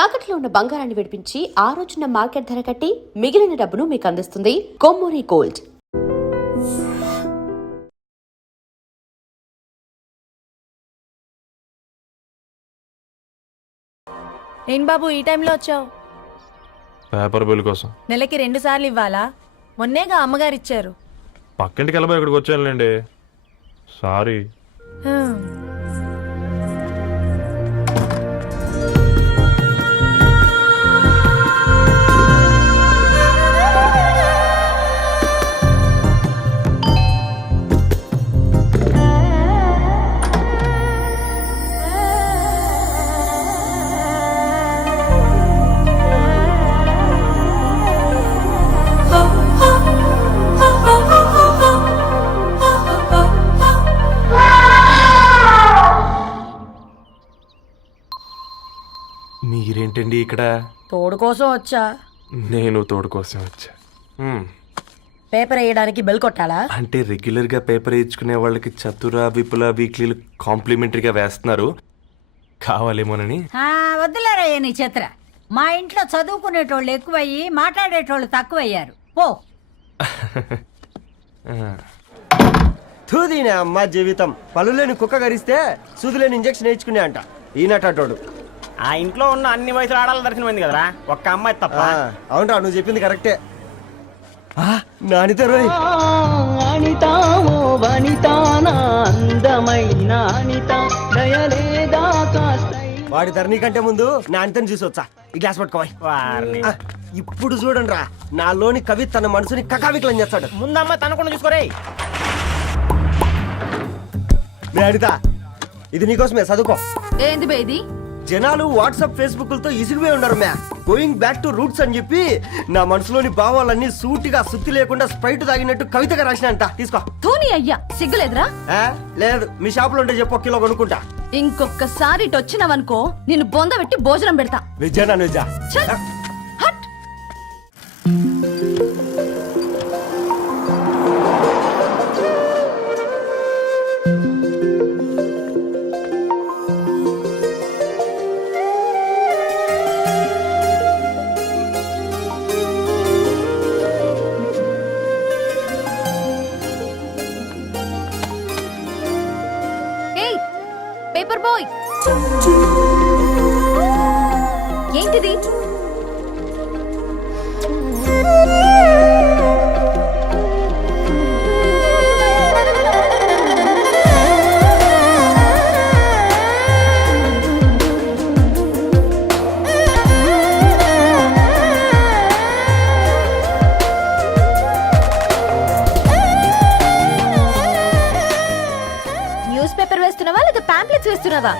తాకట్లో ఉన్న బంగారాన్ని విడిపించి ఆ రోజున మార్కెట్ ధర కట్టి మిగిలిన డబ్బును మీకు అందిస్తుంది కొమ్మూరి గోల్డ్. ఏం బాబు ఈ టైంలో వచ్చావు? పేపర్ బిల్ కోసం. నెలకి 2 సార్లు ఇవ్వాలా? మొన్నేగా అమ్మగారు ఇచ్చారు. పక్కింటికి వెళ్ళబోయి ఇక్కడికి వచ్చానులేండి. సారీ. మీరేంటండి ఇక్కడ? తోడు కోసం వచ్చా. నేను తోడు కోసం వచ్చా. పేపర్ వేయడానికి బెల్ కొట్టాలా? అంటే రెగ్యులర్ గా పేపర్ వేయించుకునే వాళ్ళకి చతుర విపుల వీక్లీలు కాంప్లిమెంటరీగా వేస్తున్నారు, కావాలేమోనని. వద్దులేరా నీ చిత్ర. మా ఇంట్లో చదువుకునేటోళ్ళు ఎక్కువయ్యి మాట్లాడేటోళ్ళు తక్కువయ్యారు. పో. తూదీనే అమ్మ జీవితం. పలులేని కుక్క గరిస్తే సూదులేని ఇంజక్షన్ వేయించుకునే అంట ఈనటోడు. ఆ ఇంట్లో ఉన్న అన్ని వయసులో ఆడాల దర్శనమైంది కదరా, ఒక్క అమ్మాయి తప్ప. అవునరా, నువ్వు చెప్పింది కరెక్టే. నానిత రోయ్ వాడి ధరణి కంటే ముందు నానితని చూసి వచ్చా. ఈ గ్లాస్ పట్టుకోవాలి. ఇప్పుడు చూడండి రా, నాలోని కవి తన మనసుని కకావికలం చేస్తాడు. ముందమ్మ తనకుండా చూసుకోరే. నానిత, ఇది నీకోసమే, చదువుకో. ఏంది బేది? జనాలు వాట్సాప్ ఫేస్బుక్లతో ఇసిగిపోయి ఉన్నారు మ్యా. గోయింగ్ బ్యాక్ టు రూట్స్ అని చెప్పి నా మనసులోని భావాలన్నీ సూటిగా సుత్తి లేకుండా స్ప్రైట్ తాగినట్టు కవితగా రాసిన అంట. తీసుకో. తూని అయ్యా, సిగ్గులేదురా? లేదు, మీ షాపులో ఉంటే చెప్పు, 1 కిలో కొనుక్కుంటా. ఇంకొకసారి ఇటు వచ్చినావనుకో నిన్ను బొంద పెట్టి భోజనం పెడతా. వెజ్జా నాన్ వెజ్జా? హట్. పేపర్ బాయ్, ఏంటిది? న్యూస్ పేపర్ వేస్తున్నావా లేదా పాంప్లెట్స్ వేస్తున్నావా?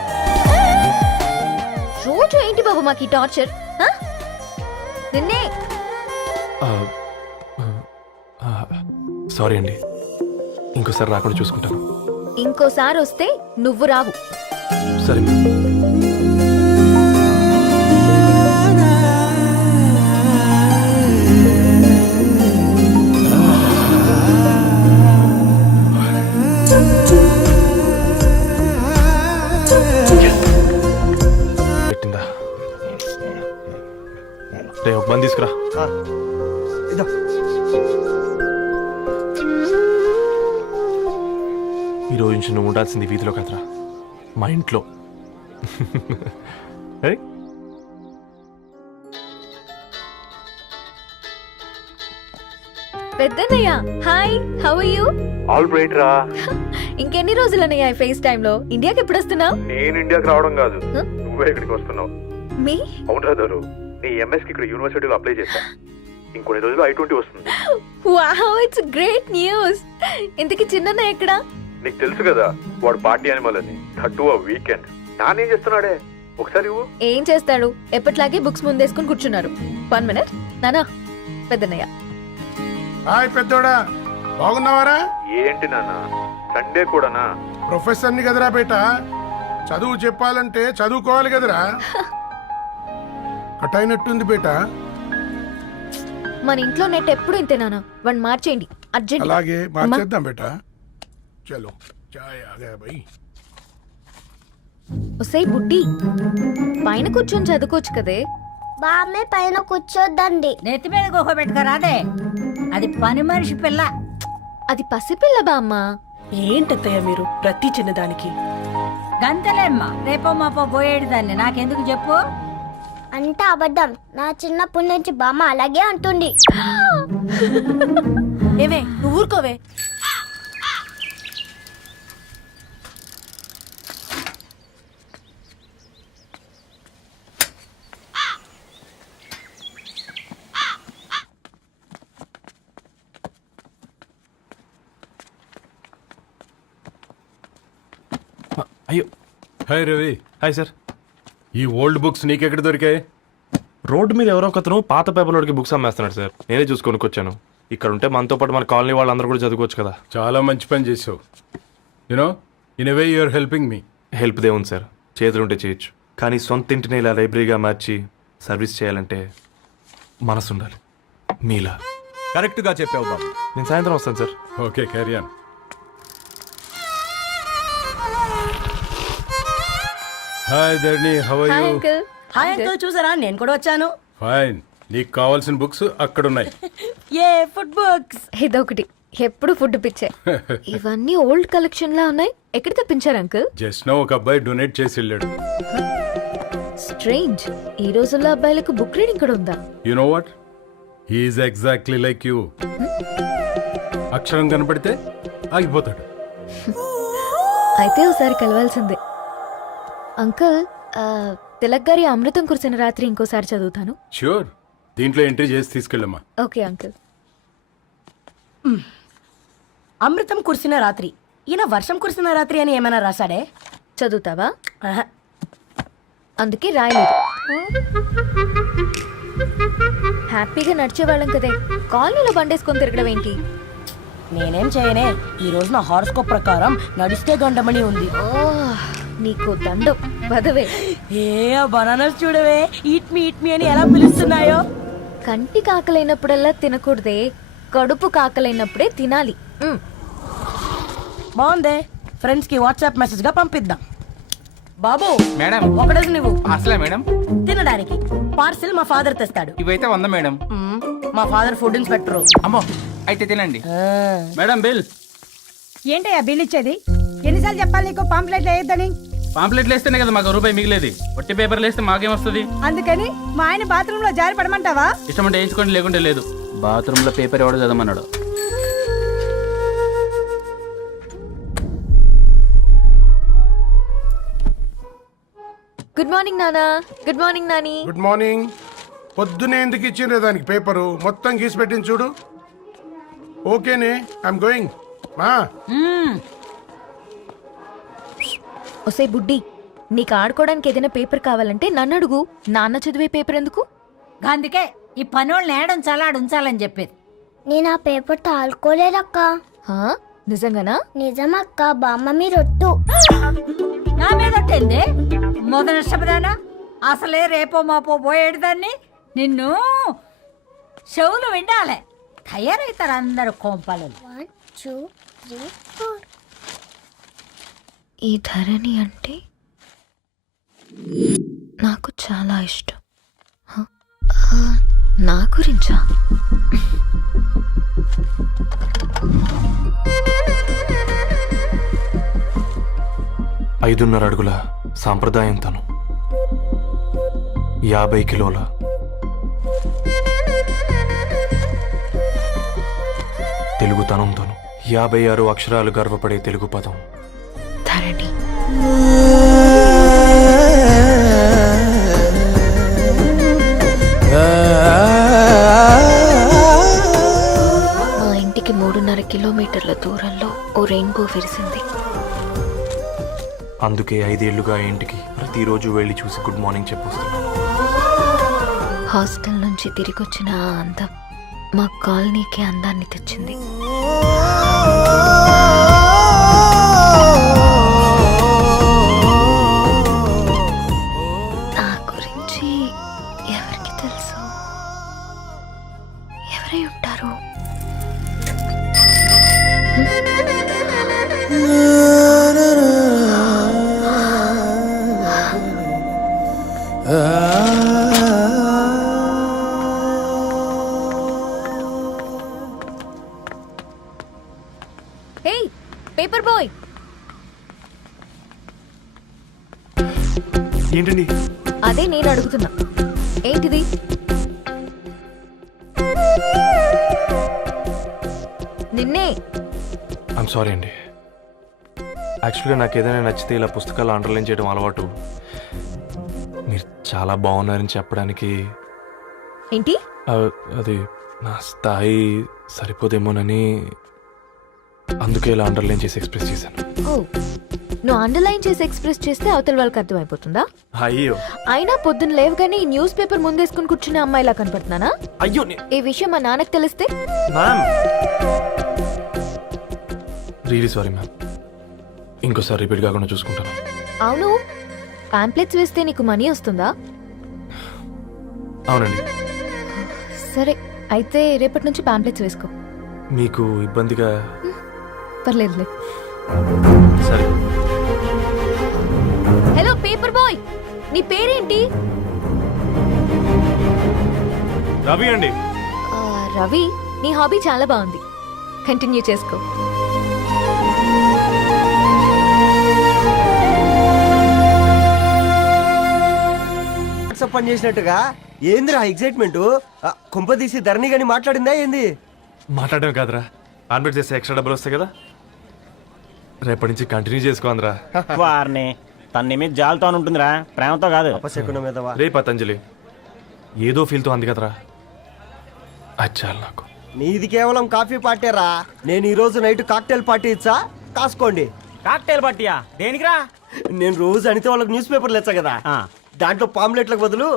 రోజు ఏంటి బాబు మాకు ఈ టార్చర్? నిన్నే. సారీ అండి, ఇంకోసారి రాకుండా చూసుకుంటాను. ఇంకోసారి వస్తే నువ్వు రావు. సరే. ఒక బంద్ తీసుకురా. ఈరోజు నుంచి నువ్వు ఉండాల్సింది వీధిలో కదరా, మా ఇంట్లో. పెద్దనయ్య, hi, how are you? All right రా. ఇంకెన్ని రోజులనయ్యా ఫేస్ టైమ్ లో? ఇండియాకి ఎప్పుడు వస్తున్నావు? నేను ఇండియాకి రావడం కాదు, నువ్వే ఇక్కడికి వస్తున్నావు. మీ? అవునరా దరు, నీ ఎంఎస్ కి ఇక్కడ యూనివర్సిటీలో అప్లై చేశా. ఇంకొన్ని రోజులు I-20 వస్తుంది. Wow, it's great news. ఇంతకి చిన్నన్న ఎక్కడ? నీకు తెలుసు కదా, వాడు పార్టీ అనిమల్ అని. థర్టూ ఆ వీకెండ్. నానేం చేస్తున్నాడే, ఒకసారి ఇవ్వు. ఏం చేస్తాడు, ఎప్పటిలాగే బుక్స్ ముందేసుకుని కూర్చున్నారు. 1 మినిట్. నానా, పెద్దనయ్య. హాయ్ పెద్దోడా, బాగున్నావారా? ఏంటి నాన్న, సండే కూడానా? ప్రొఫెసర్ని కదరా బేట, చదువు చెప్పాలంటే చదువుకోవాలి కదరా. కట్ అయినట్టుంది బేట. మన ఇంట్లో నెట్ ఎప్పుడు ఇంతేనా? వన్ మార్చేయండి అర్జెంట్. అలాగే మార్చేద్దాం బేట. చలో చాయ్ ఆ గయా భయ్. ఒసై బుడ్డి పైన కూర్చొని చదువుకోవచ్చు కదే. బామ్మే పైన కూర్చోద్దండి. నెత్తి మీద గుహ పెట్టుకోరాదే, అది పని మనిషి పిల్ల. అది పసిపిల్ల బామ్మ. ఏంటత్తయ్య మీరు ప్రతి చిన్నదానికి? గంతలేమ్మా, రేపో మాపో పోయేడు దాన్ని నాకెందుకు చెప్పు. అంత అబద్ధం. నా చిన్నప్పటి నుంచి బామ్మ అలాగే అంటుంది. ఏవే నువ్వు ఊరుకోవే. అయ్యో, హాయ్ రవి. Hi sir. ఈ ఓల్డ్ బుక్స్ నీకెక్కడ దొరికాయి? రోడ్డు మీద ఎవరో ఒకతను పాత పేపర్లోకి బుక్స్ అమ్మేస్తున్నాడు సార్. నేనే చూసుకొని వచ్చాను. ఇక్కడ ఉంటే మనతో పాటు మన కాలనీ వాళ్ళందరూ కూడా చదువుకోవచ్చు కదా. చాలా మంచి పని చేసావు. You know in a way you're helping me. Help దేవుంది సార్, చేతులుంటే చేయొచ్చు. కానీ సొంత ఇంటిని ఇలా లైబ్రరీగా మార్చి సర్వీస్ చేయాలంటే మనసు ఉండాలి. మీలా. కరెక్ట్గా చెప్పావు బాబు. నేను సాయంత్రం వస్తాను sir. Okay, carry on. Hi Dharani, how are hi you? Uncle. Hi uncle, చూసారా నేను కూడా వచ్చాను. ఫైన్. నీకు కావాల్సిన బుక్స్ అక్కడ ఉన్నాయి. ఏ ఫుడ్ బుక్స్? ఇదొకటి, ఎప్పుడు ఫుడ్ పిచ్చే. ఇవన్నీ ఓల్డ్ కలెక్షన్ లా ఉన్నాయి. ఎక్కడ తెప్పించారు అంకుల్? జస్ట్ నో ఒక అబ్బాయి డొనేట్ చేసి వెళ్ళాడు. స్ట్రేంజ్, ఈ రోజుల్లో అబ్బాయిలకు బుక్ రీడింగ్ కూడా ఉందా? You know what, he's exactly like you. అక్షరం కనపడితే ఆగిపోతాడు. అయితే ఒకసారి కలవాల్సిందే. అంకుల్, తిలక్ గారి అమృతం కురిసిన రాత్రి ఇంకోసారి చదువుతాను. ష్యూర్, దీంట్లో ఎంట్రీ చేసి తీసుకెళ్ళమ్మా. Okay uncle. అమృతం కురిసిన రాత్రి. ఈయన వర్షం కురిసిన రాత్రి అని ఏమైనా రాశాడే? చదువుతావా? ఆహా. అందుకే రాయలేదు. హ్యాపీగా నడిచేవాళ్ళం కదే, కాలనీలో బండేసుకొని తిరగడం ఏంటి? నేనేం చేయనే, ఈ రోజు నా హారోస్కోప్ ప్రకారం నడిస్తే గండమణి ఉంది. ఓ, నీకు దండం పదవే. ఏ బనానాస్ చూడవే, ఈట్ మీ అని ఎలా పిలుస్తున్నాయో. కంటి కాకలైనప్పుడల్లా తినకూడదే, కడుపు కాకలైనప్పుడే తినాలి. బాగుందే, ఫ్రెండ్స్ కి వాట్సాప్ మెసేజ్ గా పంపిద్దాం. బాబు మేడం ఒకడేసి నువ్వు అసలే మేడం తినడానికి పార్సిల్ మా ఫాదర్ తెస్తాడు. ఇవైతే 100 మేడం. మా ఫాదర్ ఫుడ్ ఇన్స్పెక్టర్. అమ్మో, అయితే తినండి మేడం. బిల్ ఏంటయ్యా బిల్ ఇచ్చేది? ఎన్నిసార్లు చెప్పాలి నీకు పాంప్లెట్లు వేయొద్దని? పాంప్లెట్లు వేస్తేనే కదా మాకు రూపాయి మిగిలేది. ఒట్టి పేపర్లు వేస్తే మాకేం వస్తుంది? అందుకని మా ఆయన బాత్రూమ్ లో జారి పడమంటావా? ఇష్టం అంటే వేయించుకోండి, లేకుంటే లేదు. బాత్రూమ్ లో పేపర్ ఎవడో చదవమన్నాడు. గుడ్ మార్నింగ్ నానా. Good morning Nani. Good morning. పొద్దునే ఎందుకు ఇచ్చిండ్రే దానికి పేపరు? మొత్తం గీసి పెట్టింది చూడు. ఓకేనే, ఐఎమ్ గోయింగ్. మా ఒసే బుడ్డి, నీకు ఆడుకోవడానికి ఏదైనా పేపర్ కావాలంటే నన్ను అడుగు. నాన్న చదివే పేపర్ ఎందుకు? అందుకే ఈ పనోళ్ళని ఏడుంచాలా ఉంచాలని చెప్పేది. నేను ఆ పేపర్ తాలుకోలేదక్క. హా? నిజంగానా? నిజమక్క, బామ్మ మీరొట్టు. నా మీద ఒట్టేంది? మొదటి నష్టపదానా? అసలే రేపో మాపో పోయేడు దాన్ని. నిన్ను చెవులు వినాలే, తయారవుతారు అందరు కోంపాలు. 1 2 3 4. ఈ ధరణి అంటే నాకు చాలా ఇష్టం. హ? నా గురించా? ఐదున్నర అడుగుల సాంప్రదాయం తను, 50 కిలోల తెలుగుతనం తను, 56 అక్షరాలు గర్వపడే తెలుగు పదం ధరణి. మా ఇంటికి 3.5 కిలోమీటర్ల దూరంలో ఓ రెయిన్బో విరిసింది. అందుకే 5 ఏళ్లుగా ఇంటికి ప్రతిరోజు వెళ్ళి చూసి గుడ్ మార్నింగ్ చెప్పొస్తున్నాను. హాస్టల్ నుంచి తిరిగొచ్చిన ఆ అందం మా కాలనీకి అందాన్ని తెచ్చింది. నా గురించి ఎవరికి తెలుసు? ఎవరై ఉంటారు? ఏంటండి? అదే నేను అడుగుతున్నా, ఏంటిది? నిన్నే. ఐమ్ సారీ అండి. యాక్చువల్గా నాకు ఏదైనా నచ్చితే ఇలా పుస్తకాలు అండర్లైన్ చేయడం అలవాటు. మీరు చాలా బాగున్నారని చెప్పడానికి ఏంటి? అది నా స్థాయి సరిపోదేమోనని అందుకే ఇలా అండర్లైన్ చేసి ఎక్స్ప్రెస్ చేశాను. ఓ, నువ్వు అండర్లైన్ చేసి ఎక్స్ప్రెస్ చేస్తే అవతల వాళ్ళకి అర్థమైపోతుందా? అయ్యో అయినా పొద్దున్న లేవగానే ఈ న్యూస్ పేపర్ ముందేసుకుని కూర్చునే అమ్మాయిలా కనపడుతున్నానా? అయ్యో ఈ విషయం మా నాన్నకి తెలిస్తే? Ma'am really sorry ma'am. ఇంకోసారి రిపీట్ కాకుండా చూసుకుంటాను. అవును, పాంప్లెట్స్ వేస్తే నీకు మనీ వస్తుందా? అవునండి. సరే, అయితే రేపటి నుంచి పాంప్లెట్స్ వేసుకో. మీకు ఇబ్బందిగా? పర్లేదులే. సరే. హలో పేపర్ బాయ్, నీ పేరేంటి? రవి అండి. రవి, నీ హాబీ చాలా బాగుంది, కంటిన్యూ చేసుకో. వాట్సాప్ పని చేసినట్టుగా ఏందిరా ఎక్సైట్మెంట్? కుంపదీసి ధరణి గాని మాట్లాడిందా ఏంది? మాట్లాడడం కాదురా, కాన్వర్ట్ చేస్తే ఎక్స్ట్రా డబ్బులు వస్తాయి కదా, రేపటి నుంచి కంటిన్యూ చేసుకోందిరా. వారిని తన మీద జాలతో ఉంటుందిరా, ప్రేమతో కాదు. అపశకునం మీదవా? రే పతంజలి, ఏదో ఫీల్తో అంది కదరా, అది చాలు నాకు. నీది కేవలం కాఫీ పార్టీరా. నేను ఈ రోజు నైట్ కాక్టైల్ పార్టీ ఇచ్చా, కాసుకోండి. కాక్టైల్ పట్టియా దేనికిరా? నేను రోజు అనితే వాళ్ళకి న్యూస్ పేపర్లు ఇచ్చా కదా, ఆ. దాంట్లో పాంప్లెట్లకు బదులు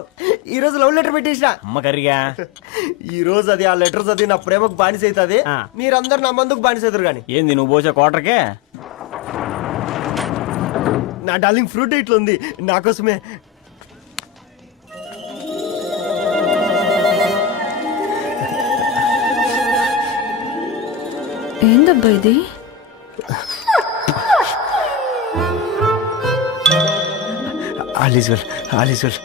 ఈ రోజు లవ్ లెటర్ పెట్టేసిన. అమ్మ కర్రీగా ఈ రోజు అది ఆ లెటర్ చదివి నా ప్రేమకు బానిస అవుతుంది. ఆ. మీరందరు నా మందుకు బానిస అవుతారు కానీ. ఏంది నువ్వు పోసే కోటర్కే? నా డార్లింగ్ ఫ్రూట్ ఇట్లా ఉంది నా కోసమే. ఏందబ్బా ఇది? All is well, all is well.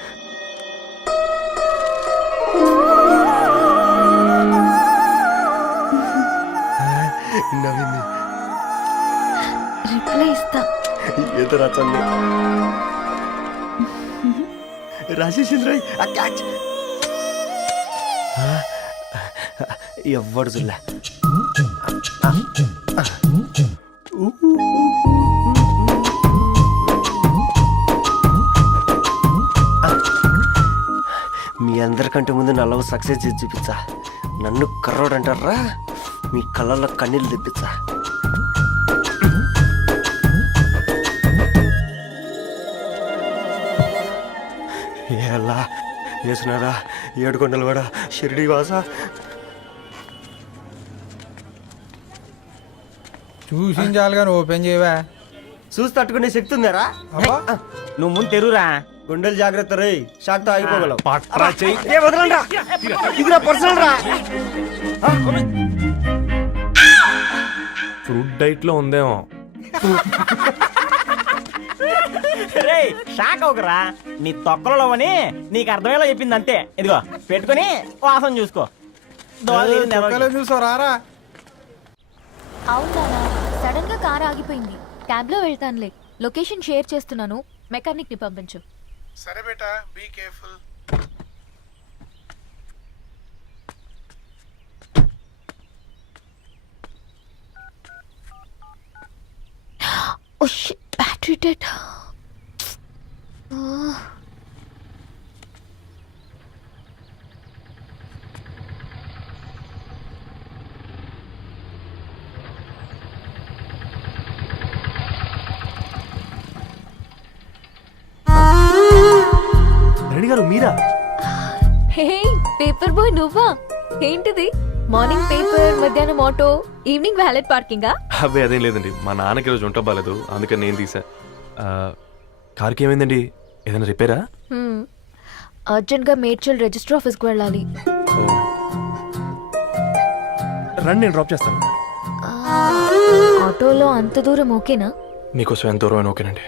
నవ్వింది. రిప్లై ఇస్తా. ఏదో రచండి రాజేసింద్ర క్యాచ్. ఎవ్వడు చూడలే. మీ అందరికంటే ముందు నా లవ్ సక్సెస్ చేసి చూపించా. నన్ను కర్రోడు అంటారా, మీ కళ్ళల్లో కన్నీళ్ళు తెప్పించా. ఎలా వేసినారా ఏడుకొండలు కూడా షిరిడి వాస. చూసించాలి కానీ ఓపెన్ చేయవా? చూసి తట్టుకునే శక్తి ఉందారా? నువ్వు ముందు తెరురా. గుండెలు జాగ్రత్త రే, షాక్తో ఆగిపోగలవు. పట్రా చెయ్యి. ఏ వదలండ్రా, ఇది నా పర్సనల్ రా. ఫ్రూట్ డైట్ లో ఉందేమో. రే షాక్ అవకరా, నీ తొక్కలలో అని నీకు అర్థమయ్యేలా చెప్పింది అంతే. ఇదిగో పెట్టుకొని వాసన చూసుకో. చూసావు రారా? అవునా, సడన్ గా కార్ ఆగిపోయింది, క్యాబ్ లో వెళ్తానులే. లొకేషన్ షేర్ చేస్తున్నాను, మెకానిక్ ని పంపించు. సరే బేటా, be careful. Oh shit, battery dead. Reddy garu మీరా? హే పేపర్ బాయ్, నువ్వా? ఏంటిది? మార్నింగ్ పేపర్, మధ్యాహ్నం ఆటో, ఈవినింగ్ వ్యాలెట్ పార్కింగా? అబ్బాయి అదేం లేదండి, మా నాన్నకి రోజు ఉంట బాగాలేదు, అందుకని నేను తీసా. కార్కి ఏమైందండి? ఏదైనా రిపేరా? అర్జెంట్ గా మేడ్చల్ రిజిస్టర్ ఆఫీస్కి వెళ్ళాలి. రండి, నేను డ్రాప్ చేస్తాను. ఆటోలో అంత దూరం ఓకేనా? మీకోసం ఎంత దూరం అయినా ఓకేనండి.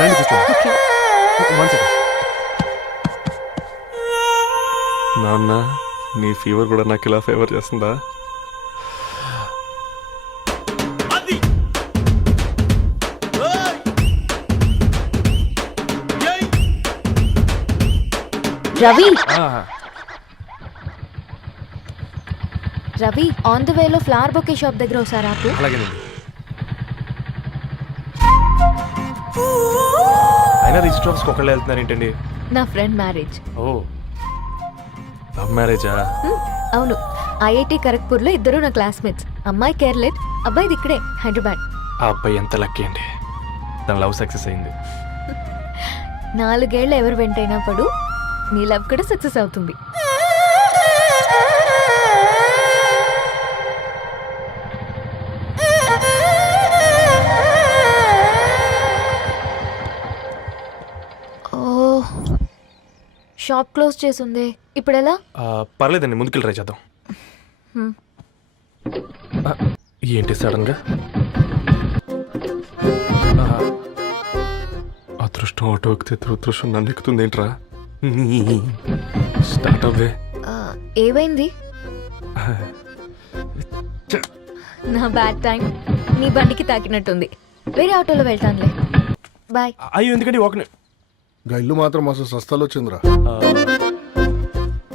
రండి కూర్చోండి. One second. నాన్న, నీ ఫీవర్ కూడా నాకు ఇలా ఫేవర్ చేస్తుందా? రవి ఆ, రవి ఆన్ ద వేలో ఫ్లవర్ బొకే షాప్ దగ్గర ఒకసారి ఆపు. అలాగేనండి. అయినా రిజిస్టర్ ఆఫీస్కి ఒకళ్ళు వెళ్తున్నారు ఏంటండి? నా ఫ్రెండ్ మ్యారేజ్. ఓ, లవ్ మ్యారేజా? అవును, ఐఐటి ఖరగ్పూర్లో ఇద్దరు నా క్లాస్మేట్స్. అమ్మాయి కేర్లెట్, అబ్బాయిది ఇక్కడే హైదరాబాద్. ఆ అబ్బాయి ఎంత లక్కీ అండి, తన లవ్ సక్సెస్ అయింది. 4 ఏళ్ళు ఎవరు వెంటైనా పడు, నీ లవ్ కూడా సక్సెస్ అవుతుంది. ఓ, షాప్ క్లోజ్ చేసింది, ఇప్పుడు ఎలా? పర్లేదండి, ముందుకెళ్ళి ట్రై చేద్దాం. ఆ, ఏంటి సడన్గా? అదృష్టం ఆటో ఎక్కితే దురదృష్టం నన్ను ఎక్కుతుంది ఏంట్రా? స్టార్ట్ అవ్వే. ఏమైంది? నా బ్యాడ్ టైం నీ బండికి తాకినట్టుంది. వేరే ఆటోలో వెళ్తానులే, బాయ్. అయ్యో ఎందుకండి ఒక ఇల్లు మాత్రం మస్తు సస్తాలో వచ్చిందిరా.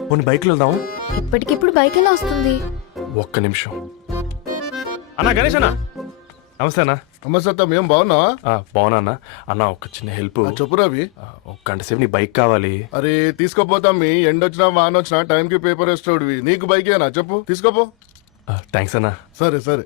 కొన్ని బైక్లో వెళ్దాం. ఇప్పటికిప్పుడు బైక్ ఎలా వస్తుంది? ఒక్క నిమిషం. అన్నా గణేష్ అన్న, నమస్తే అన్న. అమ్మసత్తం ఏం బాగున్నావా? బాగున్నా అన్న. అన్న ఒక చిన్న హెల్ప్. చెప్పు రవి. ఒక గంట సేపు నీ బైక్ కావాలి. అరే తీసుకోపోతాం, మీ ఎండొచ్చినా వానొచ్చినా టైంకి పేపర్ వేస్తాడువి. నీకు బైకేనా చెప్పు, తీసుకోపో. థ్యాంక్స్ అన్న. సరే సరే.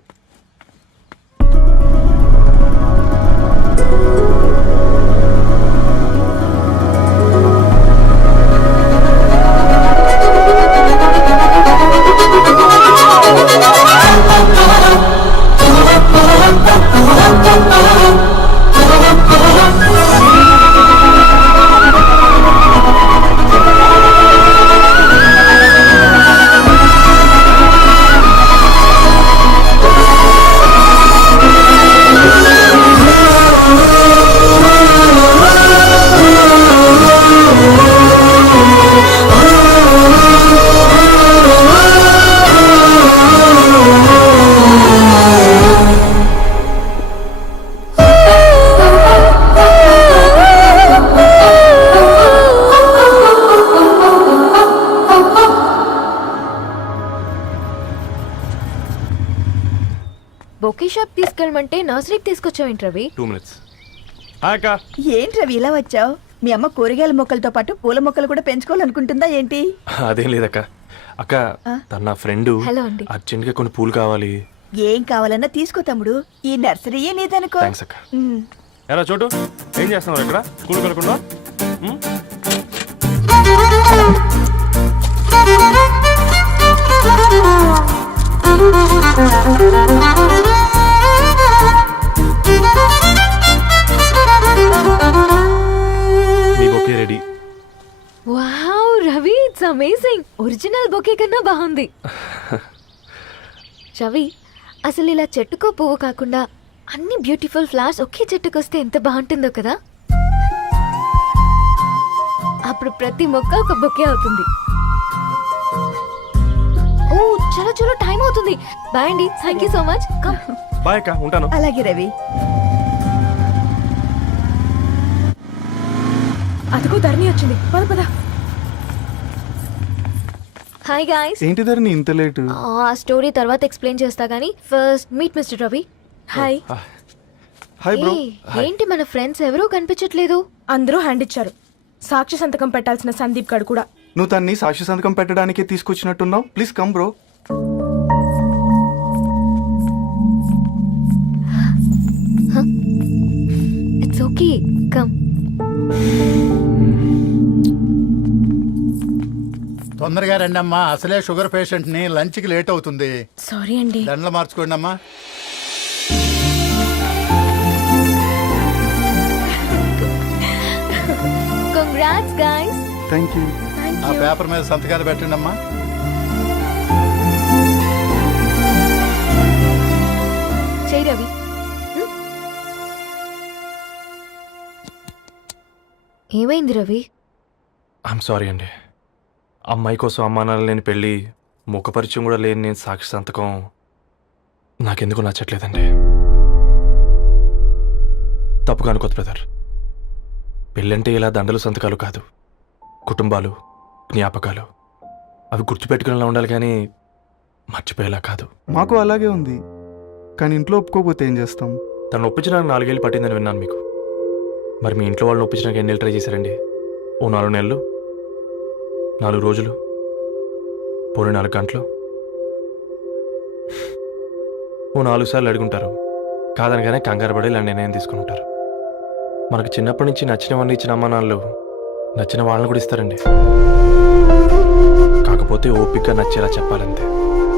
బొకే షాప్ తీసుకెళ్ళమంటే నర్సరీకి తీసుకొచ్చావేంటి రవి? 2 minutes. అక్క, ఏంటి రవి ఇలా వచ్చావు? మీ అమ్మ కూరగాయల మొక్కలతో పాటు పూల మొక్కలు కూడా పెంచుకోవాలనుకుంటుందా ఏంటి? అదేం లేదక్క. అక్క, తన నా ఫ్రెండ్ హలో అండి. అర్జెంట్గా కొన్ని పూలు కావాలి. ఏం కావాలన్నా తీసుకో తమ్ముడు, ఈ నర్సరీయే నీదనుకో. థ్యాంక్స్ అక్క. ఎలా చోటు, ఏం చేస్తున్నావు ఇక్కడ? స్కూల్ కలకుండా? మీ bouquet ready. Wow Ravi, it's amazing. Original bouquet కన్నా బాగుంది. రవి, అసలు ఇలా చెట్టుకో పువ్వు కాకుండా అన్ని బ్యూటిఫుల్ ఫ్లవర్స్ ఒకే చెట్టుకు వస్తే ఎంత బాగుంటుందో కదా. అప్పుడు ప్రతి మొక్క ఒక బొకే అవుతుంది. ఓ చలో చలో, టైం అవుతుంది. బాయ్ అండి, thank you so much. Come. Bye అక్క, ఉంటాను. అలాగే రవి. అదిగో ధరణి వచ్చింది, పద పద. Hi guys. ఏంటి ధరణి ఇంత లేటు? ఆ స్టోరీ తర్వాత ఎక్స్ప్లెయిన్ చేస్తా గానీ first meet mister Ravi. Hi. Hi bro. ఏంటి మన ఫ్రెండ్స్ ఎవరూ కనిపించట్లేదు? అందరూ హ్యాండ్ ఇచ్చారు. సాక్షి సంతకం పెట్టాల్సిన సందీప్ గడు కూడా. నువ్వు తన్ని సాక్షి సంతకం పెట్టడానికే తీసుకొచ్చినట్టున్నావు. Please come bro. It's okay, come. తొందరగా రండి అమ్మా, అసలే షుగర్ పేషెంట్ ని, లంచ్ కి లేట్ అవుతుంది. సారీ అండి. దండలు మార్చుకోండి అమ్మా. Congrats guys. Thank you. ఆ పేపర్ మీద సంతకాలు పెట్టండి అమ్మా. చెయ్ రవి. ఏమైంది రవి? ఐఎమ్ సారీ అండి. అమ్మాయి కోసం అమ్మానాలు లేని పెళ్ళి, ముఖపరిచయం కూడా లేని నేను సాక్షి సంతకం నాకెందుకు నచ్చట్లేదండి. తప్పుగా అనుకోదు బ్రదర్. పెళ్ళంటే ఇలా దండలు సంతకాలు కాదు, కుటుంబాలు, జ్ఞాపకాలు. అవి గుర్తుపెట్టుకునేలా ఉండాలి కానీ మర్చిపోయేలా కాదు. మాకు అలాగే ఉంది, కానీ ఇంట్లో ఒప్పుకోకపోతే ఏం చేస్తాం? తను ఒప్పించడానికి 4 ఏళ్ళు పట్టిందని విన్నాను మీకు. మరి మీ ఇంట్లో వాళ్ళని ఒప్పించడానికి ఎన్ని ఏళ్ళు ట్రై చేశారండి? ఓ 4 నెలలు, 4 రోజులు, పోనీ 4 గంటలు, ఓ 4 సార్లు అడుగుంటారు. కాదనగానే కంగారు పడి ఇలా నిర్ణయం తీసుకుని ఉంటారు. మనకు చిన్నప్పటి నుంచి నచ్చినవన్నీ ఇచ్చిన అమ్మ నాన్నలు నచ్చిన వాళ్ళని కూడా ఇస్తారండి. కాకపోతే ఓపికగా నచ్చేలా చెప్పాలంతే.